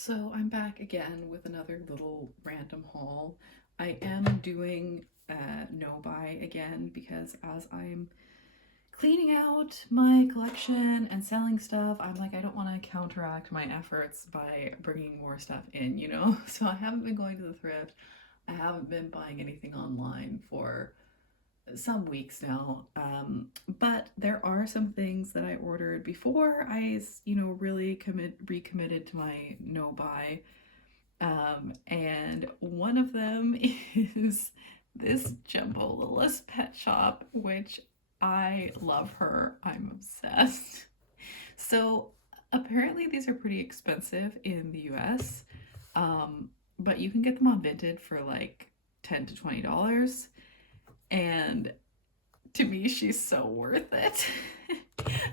So I'm back again with another little random haul. I am doing no buy again because as I'm cleaning out my collection and selling stuff, I'm like, I don't want to counteract my efforts by bringing more stuff in, you know? So I haven't been going to the thrift. I haven't been buying anything online for some weeks now. But there are some things that I ordered before I really recommitted to my no buy. And one of them is this Jumbo Little's Pet Shop, which I love her. I'm obsessed. So apparently these are pretty expensive in the US, but you can get them on Vinted for like $10 to $20. And to me, she's so worth it.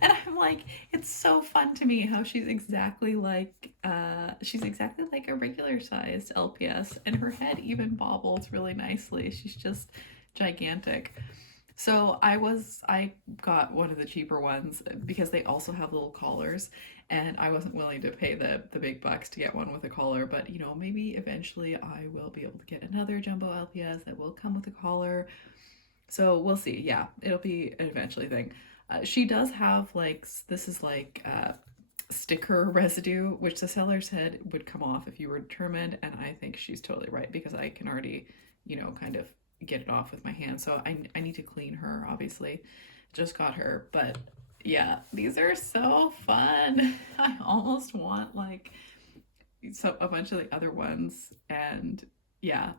And I'm like, it's so fun to me how she's exactly like a regular sized LPS, and her head even bobbles really nicely. She's just gigantic. So I got one of the cheaper ones because they also have little collars, and I wasn't willing to pay the big bucks to get one with a collar, but maybe eventually I will be able to get another jumbo LPS that will come with a collar. So we'll see. Yeah, it'll be an eventually thing. She does have this is like sticker residue, which the seller said would come off if you were determined, and I think she's totally right because I can already, kind of get it off with my hand. So I need to clean her, obviously. Just got her, but yeah, these are so fun. I almost want a bunch of the other ones, and yeah,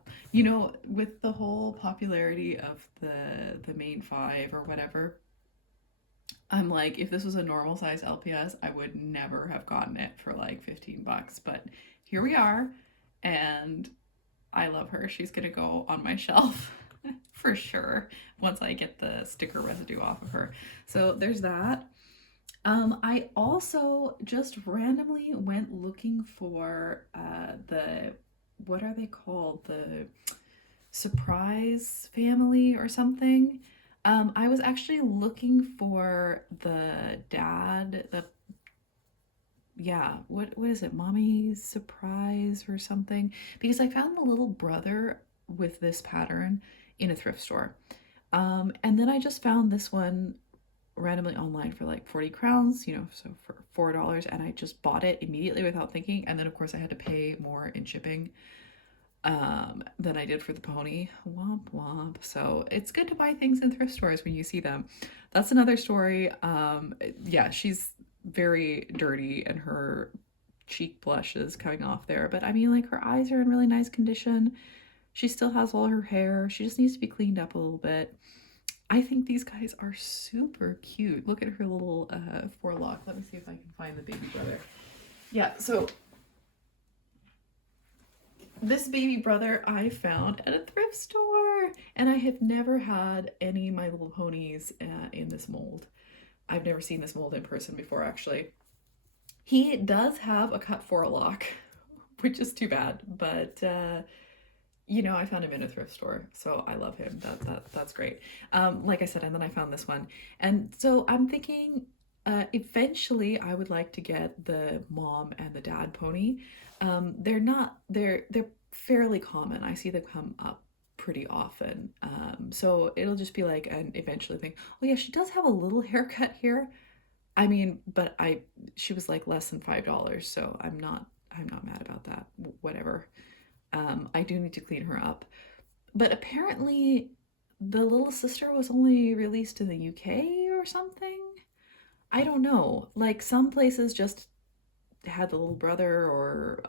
with the whole popularity of the main five or whatever, I'm like, if this was a normal size LPS, I would never have gotten it for like $15. But here we are, and I love her. She's gonna go on my shelf for sure once I get the sticker residue off of her. So there's that. I also just randomly went looking for the what are they called? The surprise family or something. I was actually looking for the dad, what is it? Mommy's surprise or something? Because I found the little brother with this pattern in a thrift store. And then I just found this one randomly online for like 40 crowns, so for $4, and I just bought it immediately without thinking. And then of course I had to pay more in shipping than I did for the pony. Womp womp. So it's good to buy things in thrift stores when you see them. That's another story. Yeah, she's very dirty and her cheek blush is coming off there, but I mean, like, her eyes are in really nice condition. She still has all her hair. She just needs to be cleaned up a little bit. I think these guys are super cute. Look at her little forelock. Let me see if I can find the baby brother. Yeah, so this baby brother I found at a thrift store, and I have never had any My Little Ponies in this mold. I've never seen this mold in person before, actually. He does have a cut forelock, which is too bad, but I found him in a thrift store, so I love him. That's great. Like I said, and then I found this one, and so I'm thinking eventually I would like to get the mom and the dad pony. They're fairly common. I see them come up pretty often. So it'll just be like an eventually thing. Oh yeah, she does have a little haircut here. I mean, but she was like less than $5, so I'm not mad about that. Whatever. I do need to clean her up. But apparently the little sister was only released in the UK or something. I don't know. Like, some places just had the little brother, or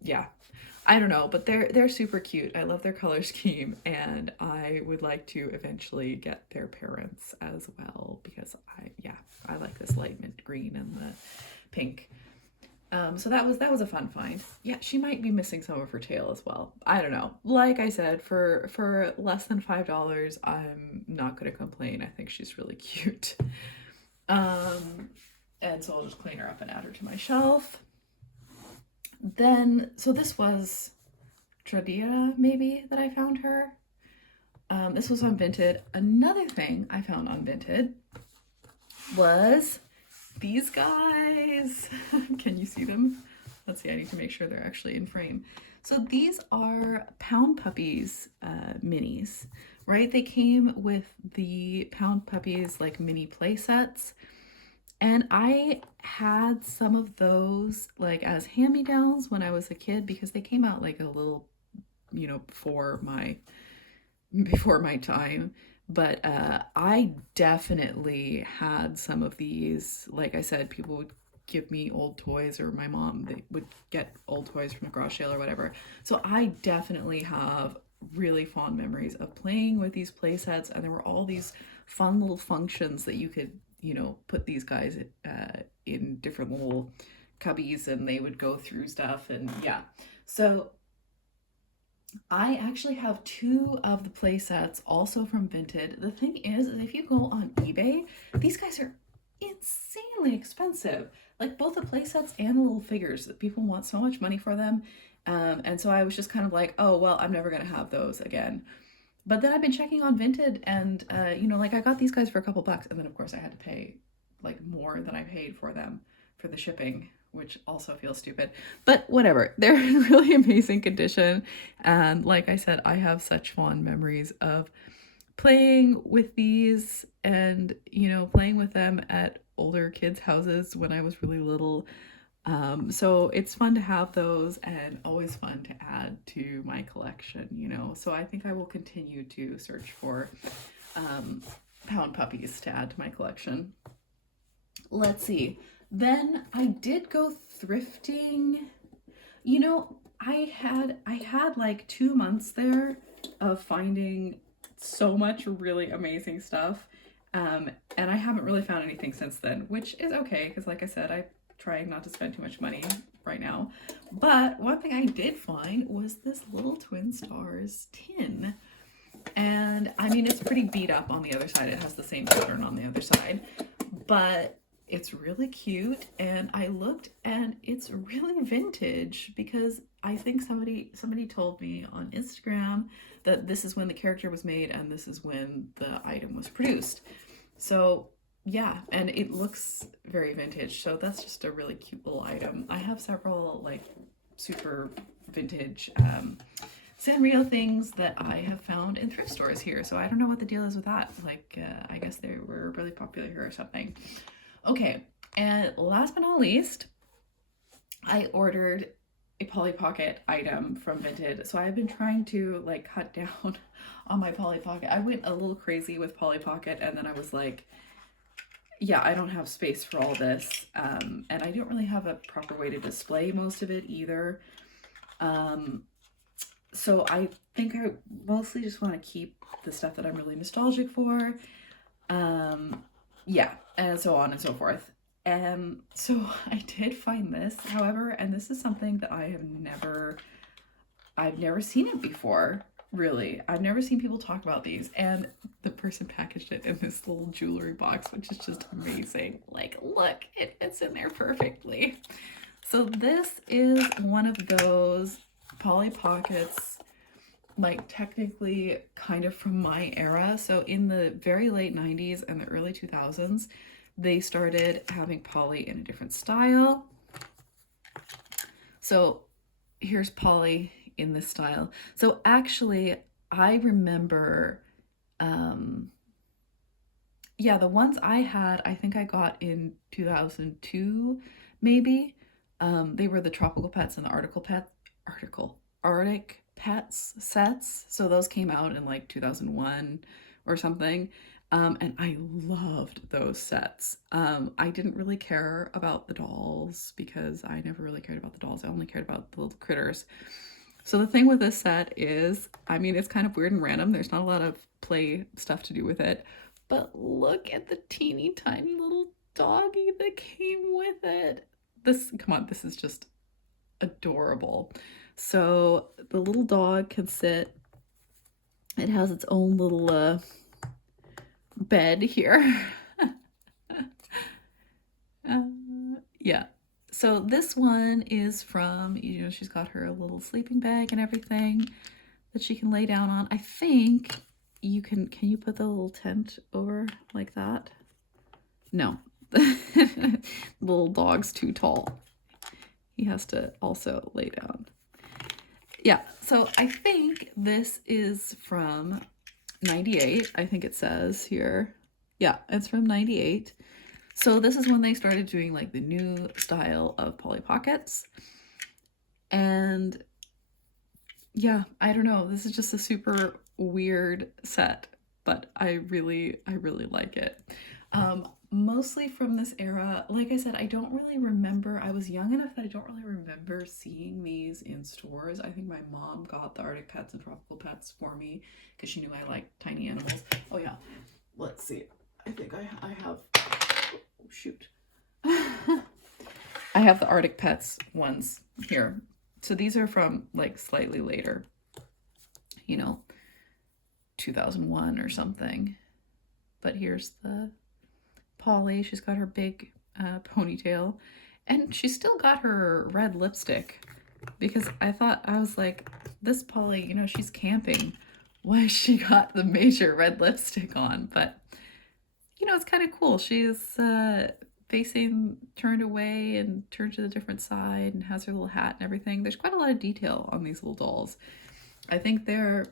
yeah, I don't know, but they're super cute. I love their color scheme, and I would like to eventually get their parents as well because I like this light mint green and the pink. So that was a fun find. Yeah, she might be missing some of her tail as well. I don't know. Like I said, for less than $5, I'm not gonna complain. I think she's really cute. And so I'll just clean her up and add her to my shelf. Then, so this was Tradia, maybe, that I found her. This was on Vinted. Another thing I found on Vinted was these guys. Can you see them? Let's see, I need to make sure they're actually in frame. So these are Pound Puppies minis, right? They came with the Pound Puppies like mini play sets. And I had some of those like as hand-me-downs when I was a kid because they came out like a little, you know, before my time. But I definitely had some of these. Like I said, people would give me old toys, or my mom, they would get old toys from a garage sale or whatever. So I definitely have really fond memories of playing with these play sets, and there were all these fun little functions that you could, you know, put these guys in different little cubbies and they would go through stuff. And yeah, so I actually have two of the play sets also from Vinted. The thing is if you go on eBay, these guys are insanely expensive. Like both the play sets and the little figures, that people want so much money for them. And so I was just kind of like, oh, well, I'm never going to have those again. But then I've been checking on Vinted and, you know, like I got these guys for a couple bucks. And then, of course, I had to pay like more than I paid for them for the shipping, which also feels stupid. But whatever, they're in really amazing condition. And like I said, I have such fond memories of playing with these and, you know, playing with them at older kids' houses when I was really little. So it's fun to have those and always fun to add to my collection, you know. So I think I will continue to search for Pound Puppies to add to my collection. Let's see. Then I did go thrifting. You know, I had like 2 months there of finding so much really amazing stuff. And I haven't really found anything since then, which is okay because like I said, I'm trying not to spend too much money right now. But one thing I did find was this little Twin Stars tin. And I mean, it's pretty beat up on the other side. It has the same pattern on the other side, but it's really cute. And I looked and it's really vintage because I think somebody told me on Instagram that this is when the character was made and this is when the item was produced. So yeah, and it looks very vintage. So that's just a really cute little item. I have several like super vintage sanrio things that I have found in thrift stores here. So I don't know what the deal is with that. Like, I guess they were really popular here or something. Okay, and last but not least, I ordered a Polly Pocket item from Vinted. So I've been trying to like cut down on my Polly Pocket. I went a little crazy with Polly Pocket and then I was like, yeah, I don't have space for all this. And I don't really have a proper way to display most of it either. So I think I mostly just want to keep the stuff that I'm really nostalgic for. Yeah, and so on and so forth. So I did find this, however, and this is something that I've never seen it before, really. I've never seen people talk about these, and the person packaged it in this little jewelry box, which is just amazing. Like, look, it fits in there perfectly. So this is one of those Polly Pockets, like technically kind of from my era. So in the very late 90s and the early 2000s, they started having Polly in a different style. So here's Polly in this style. So actually, I remember, yeah, the ones I had, I think I got in 2002, maybe. They were the Tropical Pets and the Arctic Pets sets. So those came out in like 2001 or something. And I loved those sets. I didn't really care about the dolls because I never really cared about the dolls. I only cared about the little critters. So the thing with this set is, I mean, it's kind of weird and random. There's not a lot of play stuff to do with it. But look at the teeny tiny little doggy that came with it. Come on, this is just adorable. So the little dog can sit. It has its own little bed here. Yeah. So this one is from, you know, she's got her little sleeping bag and everything that she can lay down on. I think you can you put the little tent over like that? No. The little dog's too tall. he has to also lay down. Yeah, so I think this is from 98, I think it says here. Yeah, it's from 98. So this is when they started doing like the new style of Polly Pockets. And yeah, I don't know. This is just a super weird set, but I really like it. Mostly from this era. Like I said, I don't really remember. I was young enough that I don't really remember seeing these in stores. I think my mom got the Arctic Pets and Tropical Pets for me because she knew I liked tiny animals. Oh yeah, let's see. I think I have. Oh shoot. I have the Arctic Pets ones here. So these are from like slightly later, 2001 or something. But here's the Polly. She's got her big ponytail, and she's still got her red lipstick, because I was like, this Polly, she's camping. Why has she got the major red lipstick on? But it's kind of cool. She's facing turned away and turned to the different side and has her little hat and everything. There's quite a lot of detail on these little dolls. I think they're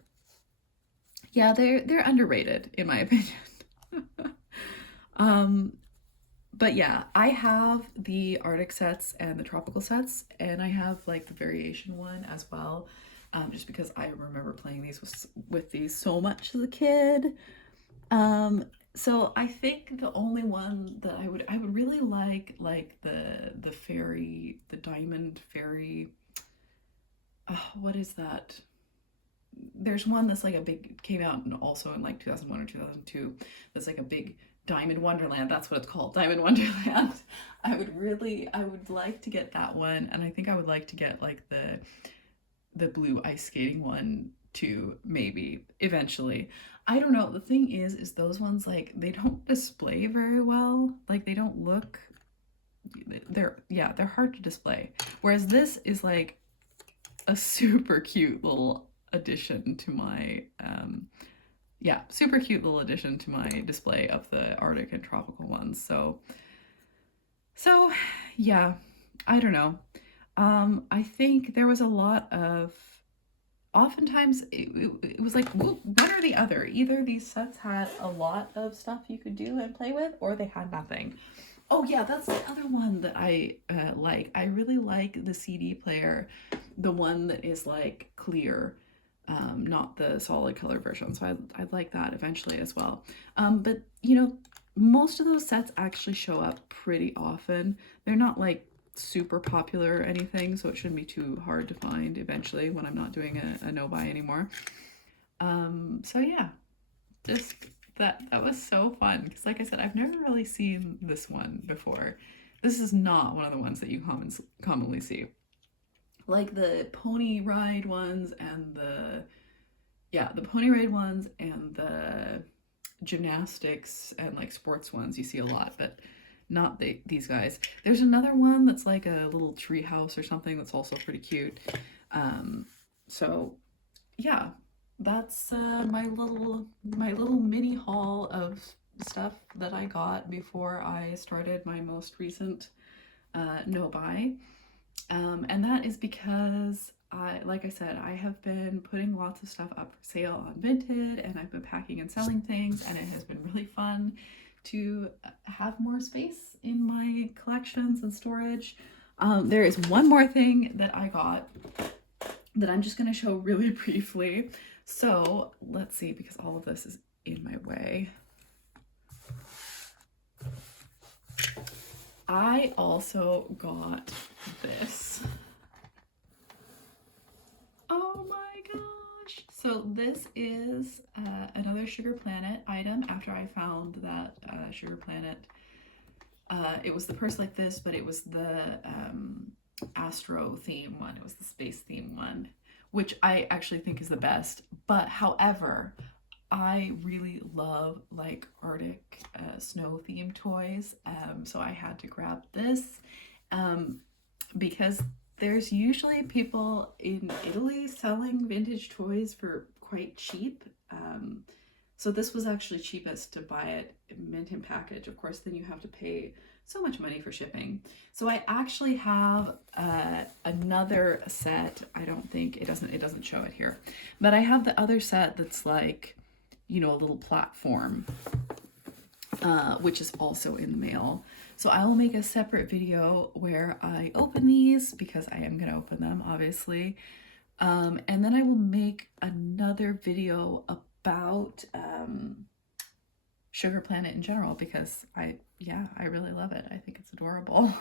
underrated in my opinion. But yeah, I have the Arctic sets and the tropical sets, and I have like the variation one as well, just because I remember playing these with these so much as a kid. So I think the only one that I would really like the fairy, the diamond fairy. Oh, what is that? There's one that's like a big, came out and also in like 2001 or 2002. That's like a big Diamond Wonderland. That's what it's called, Diamond Wonderland. I would like to get that one, and I think I would like to get like the blue ice skating one too, maybe eventually. I don't know. The thing is those ones, like, they don't display very well. Like, they don't look, they're hard to display. Whereas this is like a super cute little addition to my super cute little addition to my display of the Arctic and tropical ones. So yeah, I don't know. I think there was a lot of, oftentimes it was like one or the other. Either these sets had a lot of stuff you could do and play with, or they had nothing. Oh yeah, that's the other one that I like. I really like the CD player, the one that is like clear, not the solid color version. So I'd like that eventually as well. But most of those sets actually show up pretty often. They're not like super popular or anything, so it shouldn't be too hard to find eventually when I'm not doing a no buy anymore. So yeah, just that was so fun, because like I said, I've never really seen this one before. This is not one of the ones that you commonly see. Like the pony ride ones and the pony ride ones and the gymnastics and like sports ones you see a lot, but not these guys. There's another one that's like a little tree house or something that's also pretty cute. So yeah, that's my little mini haul of stuff that I got before I started my most recent no buy. And that is because like I said, I have been putting lots of stuff up for sale on Vinted, and I've been packing and selling things, and it has been really fun to have more space in my collections and storage. There is one more thing that I got that I'm just going to show really briefly. So let's see, because all of this is in my way. I also got this. Oh my gosh. So this is another Sugar Planet item after I found that Sugar Planet, it was the purse like this, but it was the Astro theme one. It was the space theme one, which I actually think is the best. But however, I really love like Arctic snow themed toys. So I had to grab this because there's usually people in Italy selling vintage toys for quite cheap. So this was actually cheapest to buy it mint in package. Of course, then you have to pay so much money for shipping. So I actually have another set. I don't think it doesn't show it here, but I have the other set that's like, you know, a little platform, which is also in the mail. So I will make a separate video where I open these, because I am going to open them, obviously. And then I will make another video about Sugar Planet in general, because I really love it. I think it's adorable.